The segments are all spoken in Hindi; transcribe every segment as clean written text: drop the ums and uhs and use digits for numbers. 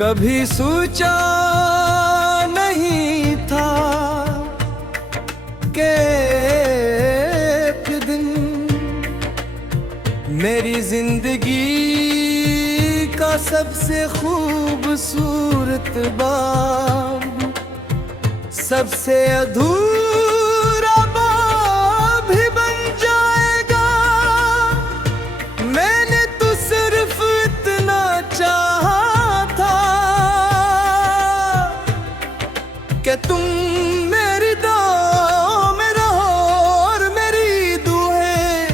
कभी सोचा नहीं था कि एक दिन मेरी जिंदगी का सबसे खूबसूरत बाब, सबसे अधूरा बाब भी बन जाएगा। मैंने तो सिर्फ इतना चाहा था कि तुम मेरी दुआ में रहो और मेरी दुआएं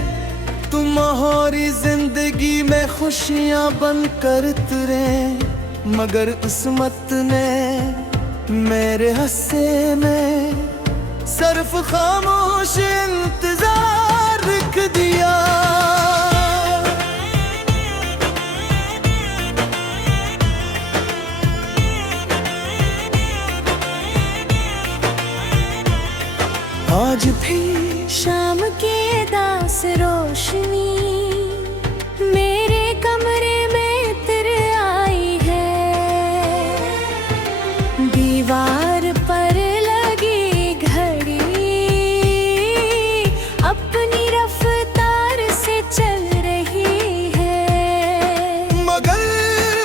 तुम्हारी जिंदगी में खुशियां बनकर उतरे। मगर किस्मत ने मेरे हस्से में सिर्फ खामोश इंतजार रख दिया। आज भी शाम के दास रोशनी मेरे कमरे में तेरे आई है। दीवार पर लगी घड़ी अपनी रफ्तार से चल रही है। मगर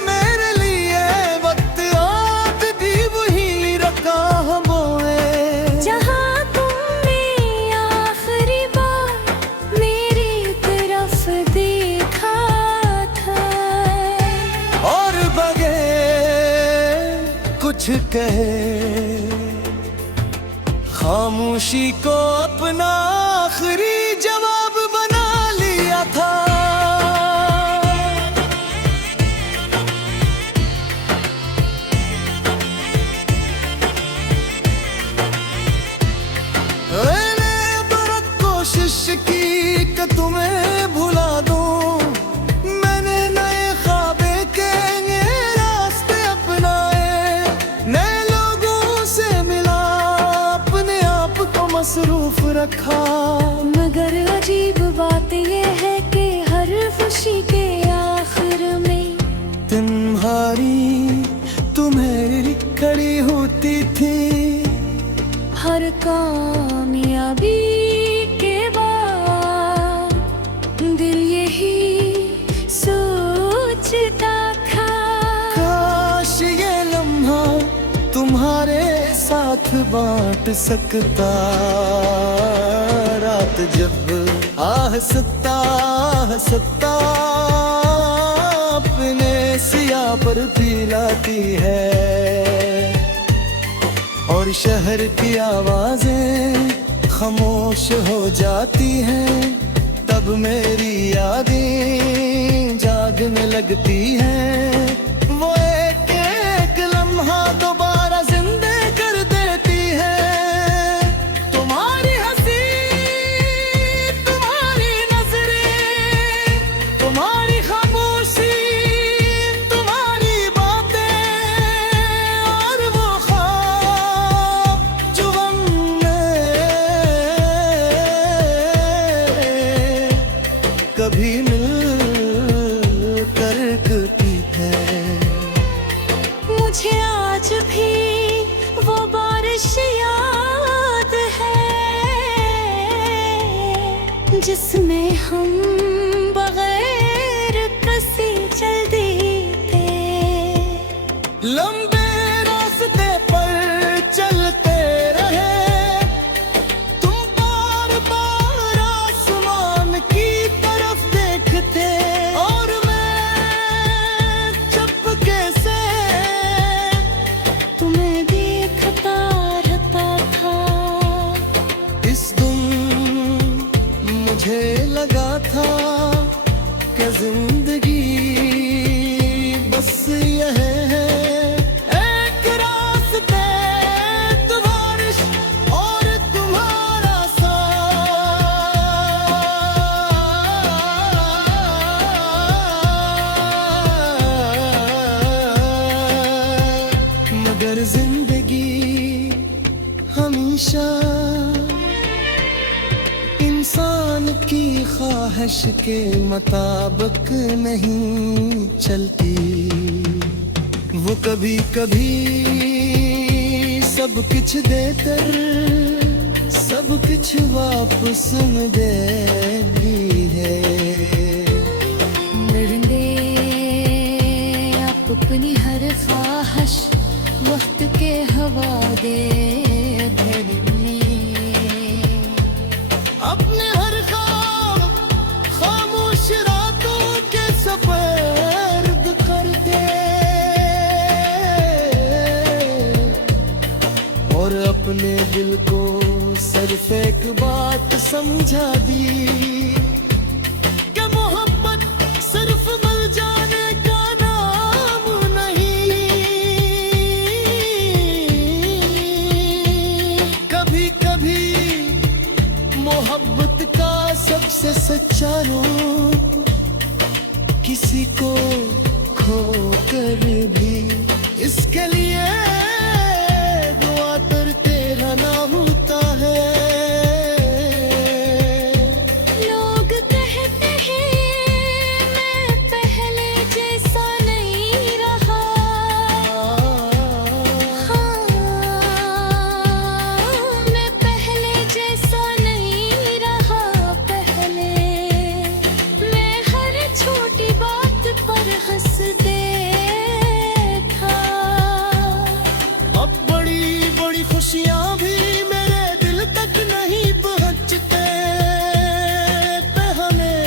मेरे लिए वक्त आज भी वही रखा हुआ है। जहाँ तुमने आखिरी बार मेरी तरफ देखा था और बगैर कुछ कहे खामोशी को अपना आखिरी जवाब बना लिया था। मैंने बहुत कोशिश की कि तुम्हें भुला दूं। मैंने नए ख्वाबे के रास्ते अपनाए, नए लोगों से मिला, अपने आप को मसरूफ रखा। मगर अजीब बात यह है कि हर खुशी के आखिर में तुम्हारी खड़ी होती थी। हर कामयाबी के बाद दिल यही सोचता था, काश ये लम्हा तुम्हारे साथ बांट सकता। रात जब आहस्ता आहस्ता अपने सिया पर पिलाती है और शहर की आवाजें खामोश हो जाती हैं, तब मेरी यादें जागने लगती हैं। वो एक एक लम्हा दोबारा जिंदा कर देती है। तुम्हारी हंसी, तुम्हारी नजरें, तुम्हारी खामोशी, तुम्हारी बातें और वो ख्वाब जो हमने कभी मिल कर की है। मुझे आज भी वो बारिश याद है जिसमें हम बगैर कसी चल देते। लंबे रास्ते पर चलते रहे, तुम बार बार आसमान की तरफ देखते और मैं चुपके से तुम्हें देखता रहता था। इस दिन मुझे लगा था कि जिंदगी बस यह है, एक रास्ते, बारिश और तुम्हारा साथ। मगर जिंदगी हमेशा इंसान की ख्वाहिश के मुताबिक नहीं चलती। वो कभी कभी सब कुछ देकर सब कुछ वापस देती है। लड़ने आप अपनी हर ख्वाहिश वक्त के हवाले धरने, अपने हर खामोश रातों के सफर्द करते और अपने दिल को सिर्फ एक बात समझा दी कि मोहब्बत सिर्फ मिल जाने का नाम नहीं। कभी कभी मोहब्बत का सबसे सच्चा रूप किसी को खोकर भी इसके लिए दुआ करते रहना होता है। लोग कहते हैं मैं पहले जैसा नहीं रहा, हाँ मैं पहले जैसा नहीं रहा। पहले मैं हर छोटी बात पर हंसते था, अब बड़ी बड़ी खुशियां भी मेरे दिल तक नहीं पहुंचते हमें।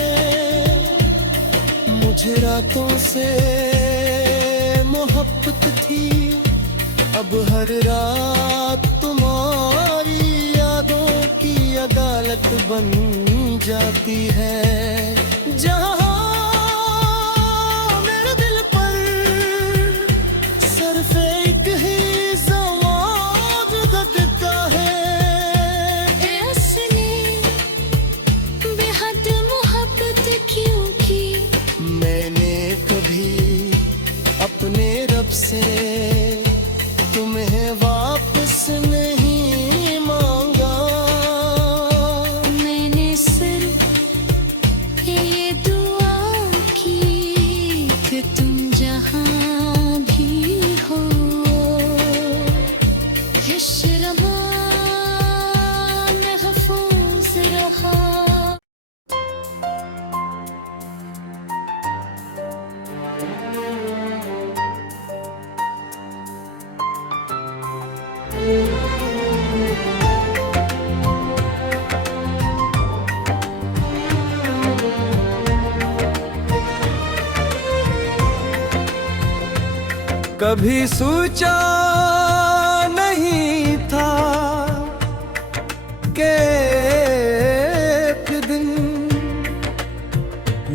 मुझे रातों से मोहब्बत थी, अब हर रात तुम्हारी यादों की अदालत बन जाती है। जहाँ मेरे दिल पर सिर्फ एक ही सवाल धड़कता है। ए उसने बेहद मोहब्बत क्यों की, मैंने कभी अपने रब से तुम्हें वापस नहीं मांगा। मैंने सिर्फ ये दुआ की कि तुम जहाँ भी हो हिश्रमा महफूज रहा। कभी सोचा नहीं था कि एक दिन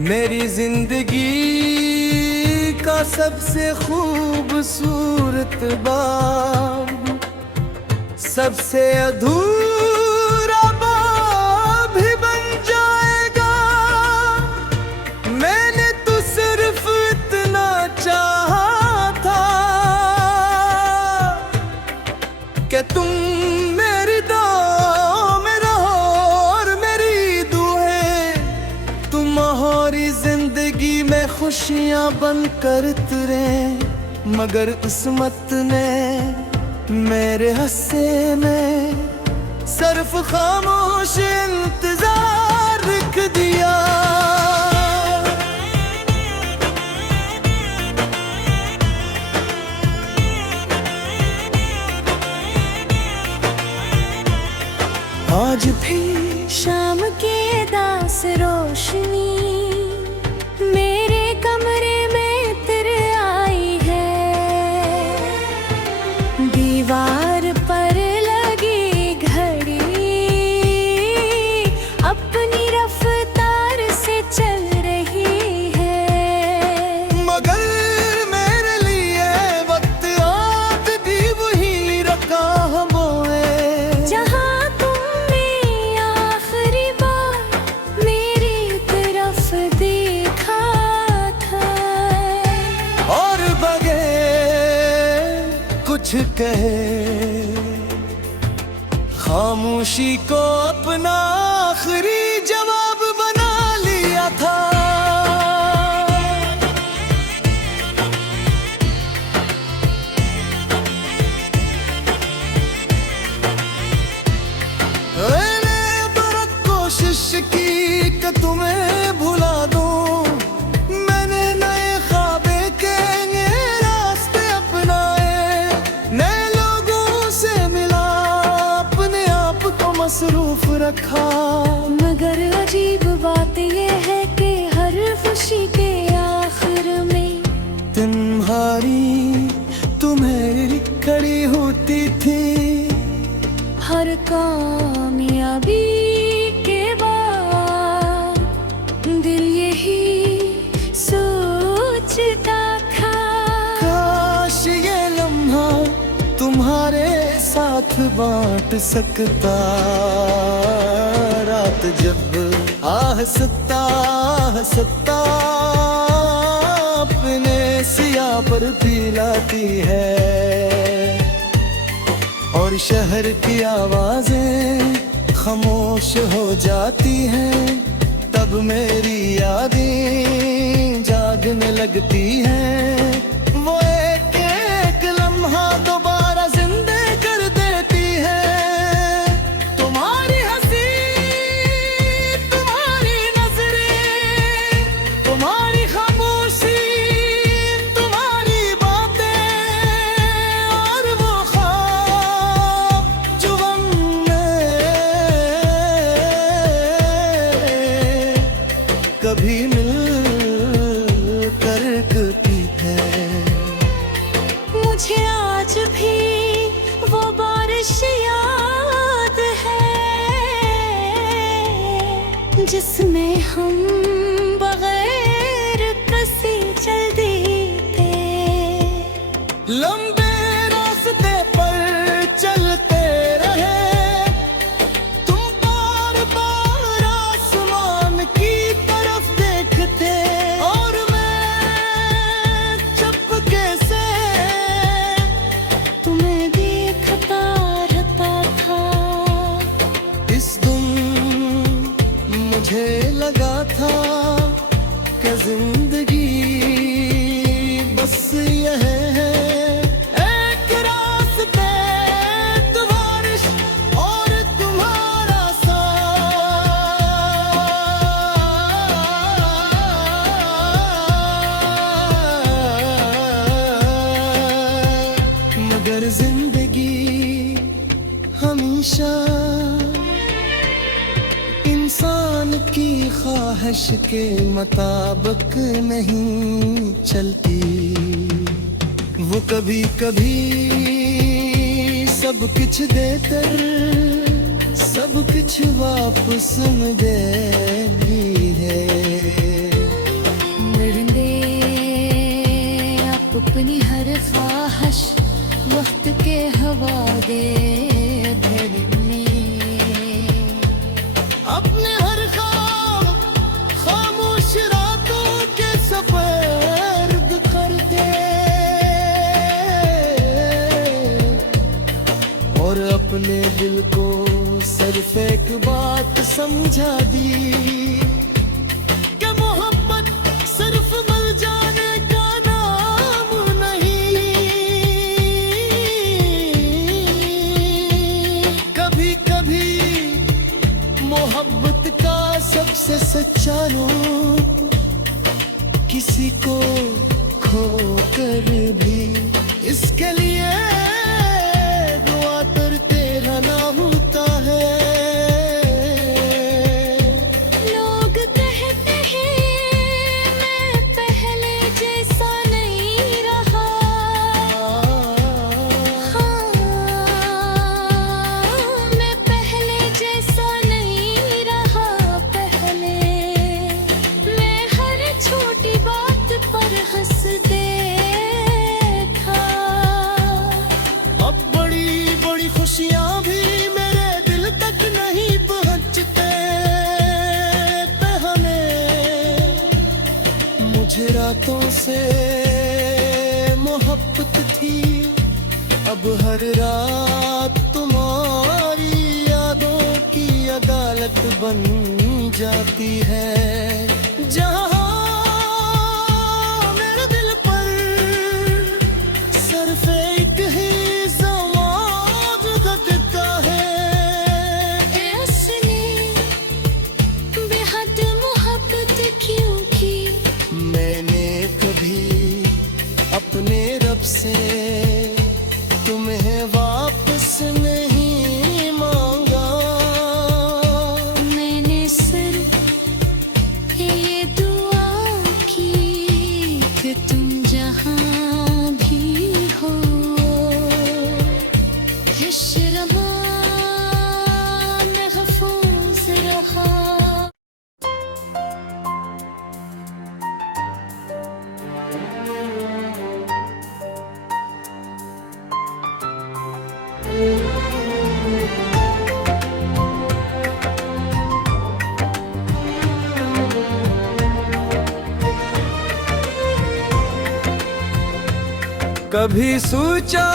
मेरी जिंदगी का सबसे खूबसूरत बाब, सबसे अधूरा बाब भी बन जाएगा। मैंने तो सिर्फ इतना चाहा था कि तुम मेरी दुआ में रहो और मेरी दुआएं तुम्हारी जिंदगी में खुशियां बनकर उतरे। मगर किस्मत ने मेरे हस्से में सिर्फ खामोश इंतजार रख दिया। आज भी शाम के दास रोशनी मेरे कमरे में तेरे आई है, दीवार पर लगी घड़ी अपनी रफ्तार से चल रही है। मगर मेरे लिए वक्त आज भी वही रखा है जहाँ तुमने आखिरी बार मेरी तरफ देखा था, और बगैर कुछ कहे खामोशी को अपना आखिरी जवाब बना लिया था। कि तुम्हें भुला दूं। मैंने नए ख्वाबे के रास्ते अपनाए, नए लोगों से मिला, अपने आप को मसरूफ रखा। मगर अजीब बात ये है कि हर खुशी के आखिर में तुम्हारी खड़ी होती थी। हर कामयाबी के बाद दिल यही सोचता था, काश ये लम्हा तुम्हारे साथ बांट सकता। रात जब आहस्ता अपने सिया पर पिलाती है, और शहर की आवाजें खामोश हो जाती हैं, तब मेरी यादें जागने लगती हैं। वो एक लम्हा दोबारा जिंदा कर देती है। तुम्हारी हंसी, तुम्हारी नजरें, तुम्हारी खामोशी, तुम्हारी बातें, और वो ख्वाब जो हमने कभी मिल कर की है। मुझे आज भी वो बारिश याद है जिसमें हम बगैर कसी चल देते। लंबे रास्ते पर चलते रहे, तुम बार बार आसमान की तरफ देखते, और मैं चुपके से तुम्हें देखता रहता था। इस दिन मुझे लगा था कि जिंदगी बस यह है, एक रास्ते, बारिश और तुम्हारा साथ। मगर जिंदगी हमेशा इंसान की ख्वाहिश के मुताबिक नहीं चलती। वो कभी कभी सब कुछ देकर सब कुछ वापस देती है। मरने आप अपनी हर ख्वाहिश वक्त के हवाले धरने, अपने हर खामोश रातों के सफर करते, और अपने दिल को सिर्फ एक बात समझा दी कि मोहब्बत सिर्फ मिल जाने का नाम नहीं। कभी कभी मोहब्बत का सबसे सच्चा रूप किसी को खोकर भी इसके लिए दुआ करते रहना होता है। लोग कहते हैं मैं पहले जैसा नहीं रहा, हाँ, मैं पहले जैसा नहीं रहा। पहले मैं हर छोटी बात पर हंस देता, अब बड़ी बड़ी खुशियां भी मेरे दिल तक नहीं पहुंचते। मुझे रातों से मोहब्बत थी, अब हर रात तुम्हारी यादों की अदालत बन जाती है। जहाँ मेरे दिल पर सिर्फ एक ही ज़माद धड़कता है। असली बेहद कभी सोचा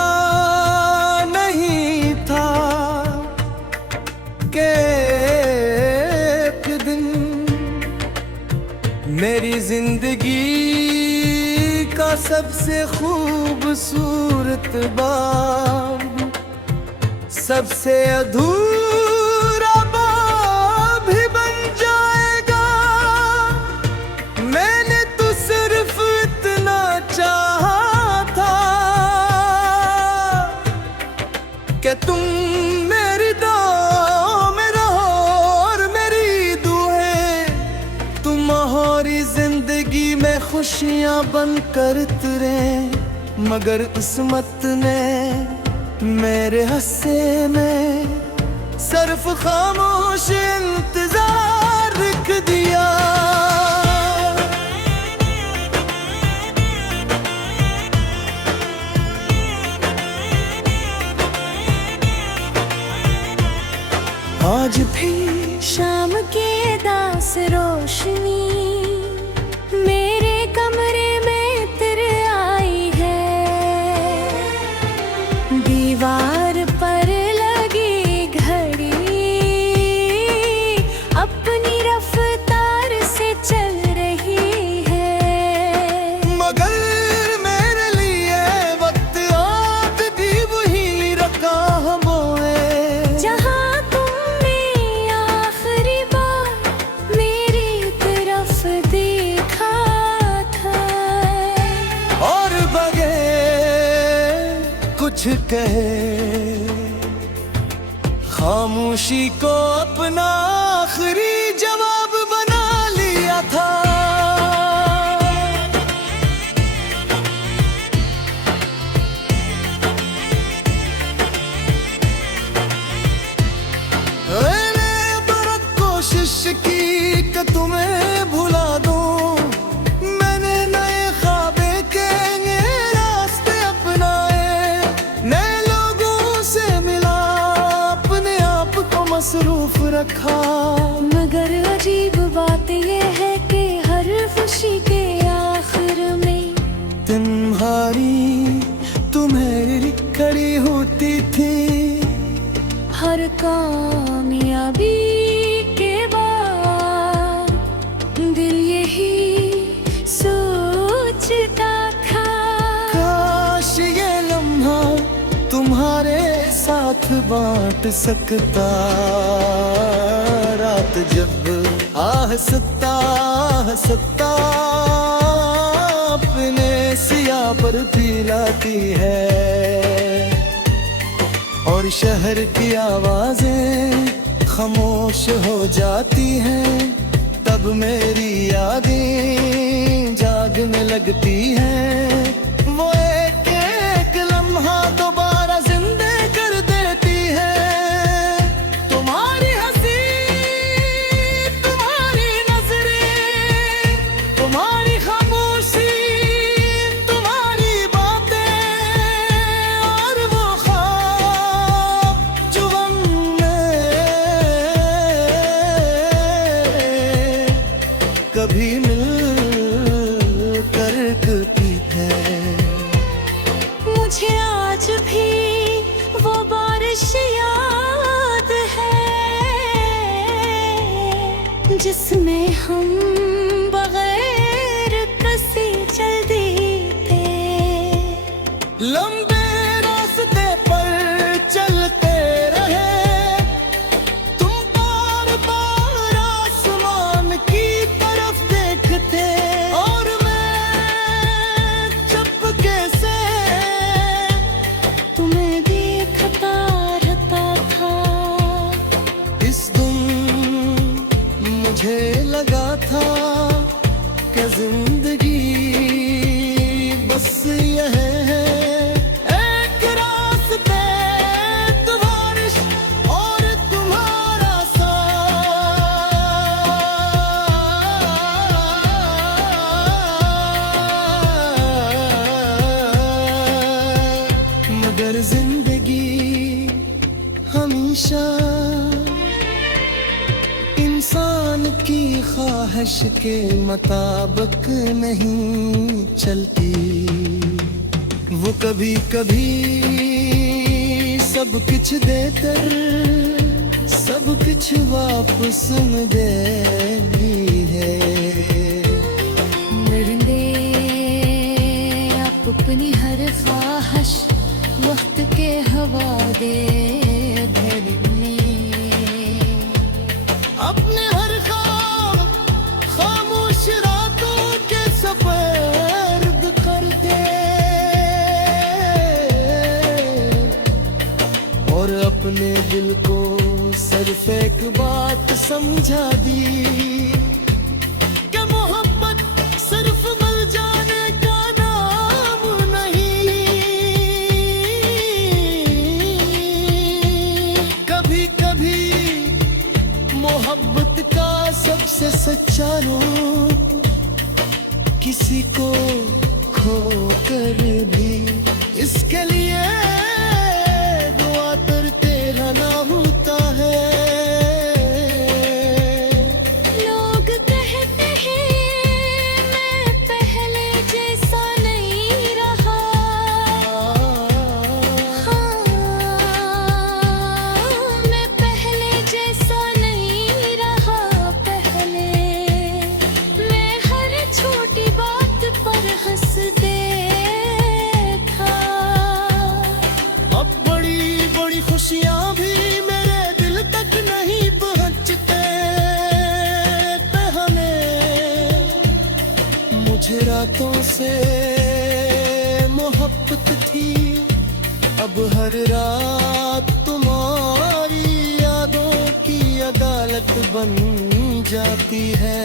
नहीं था कि एक दिन मेरी जिंदगी का सबसे खूबसूरत बाब, सबसे अधूरा बाब भी बन जाएगा। मैंने तो सिर्फ इतना चाहा था कि तुम मेरी दुआओं में रहो और मेरी दुआएं तुम्हारी जिंदगी में खुशियां बनकर उतरे। मगर किस्मत ने मेरे हस्से में सिर्फ खामोश इंतजार रख दिया। आज भी शाम के दास रोशनी मेरे कमरे में तेरे आई है। दीवार पर लगी घड़ी अपनी रफ्तार से चल रही है। मगर मेरे लिए वक्त आज भी वही रखा हमोए। जहाँ तुमने आखिरी बार मेरी तरफ देखा था और बगैर कुछ कहे खामोशी को अपना आखिरी जवाब बना लिया था। मैंने बहुत कोशिश की कि तुम्हें भुला दूं। मैंने नए ख्वाबे के रास्ते अपनाए, नए लोगों से मिला, अपने आप को मसरूफ रखा। मगर अजीब बात ये है कि हर खुशी के आखिर में तुम्हारी खड़ी होती थी। हर कामयाबी के बाद दिल यही सोचता था काश ये लम्हा तुम्हारे साथ बांट सकता। रात जब आहस्ता आहस्ता अपने सिया पर पिलाती है और शहर की आवाजें खामोश हो जाती हैं, तब मेरी यादें जागने लगती हैं। वो एक एक लम्हा दोबारा जिंदा कर देती है। तुम्हारी हंसी, तुम्हारी नजरें, तुम्हारी खामोशी, तुम्हारी बातें और वो ख्वाब जो हमने कभी मिल कर की है। मुझे आज भी वो बारिश याद है जिसमें हम बगैर कसी चल देते। लंबे रास्ते पर चलते रहे, तुम बार बार आसमान की तरफ देखते और मैं चुपके से तुम्हें देखता रहता था। इस दिन मुझे लगा था कि जिंदगी बस यह है, एक रास्ते बारिश और तुम्हारा साथ। मगर जिंदगी हमेशा इंसान की ख्वाहिश के मुताबिक नहीं चलती। वो कभी कभी सब कुछ देकर सब कुछ वापस में देती है। मरने आप अपनी हर ख्वाहिश वक्त के हवाले भरने, अपने हर ख्वाब खामोश रातों के सफर्द करते और अपने दिल को सिर्फ एक बात समझा दी कि मोहब्बत सिर्फ मिल जाने का नाम नहीं। कभी कभी मोहब्बत का सबसे सच्चा रूप किसी को खोकर भी इसके लिए दुआ करते रहना होता है। लोग कहते हैं मैं पहले जैसा नहीं रहा, हाँ, मैं पहले जैसा नहीं रहा। पहले मैं हर छोटी बात पर हंस देता, अब बड़ी बड़ी खुशियां भी मेरे दिल तक नहीं पहुंचते हमें। मुझे रातों से मोहब्बत थी, अब हर रात तुम्हारी यादों की अदालत बन जाती है।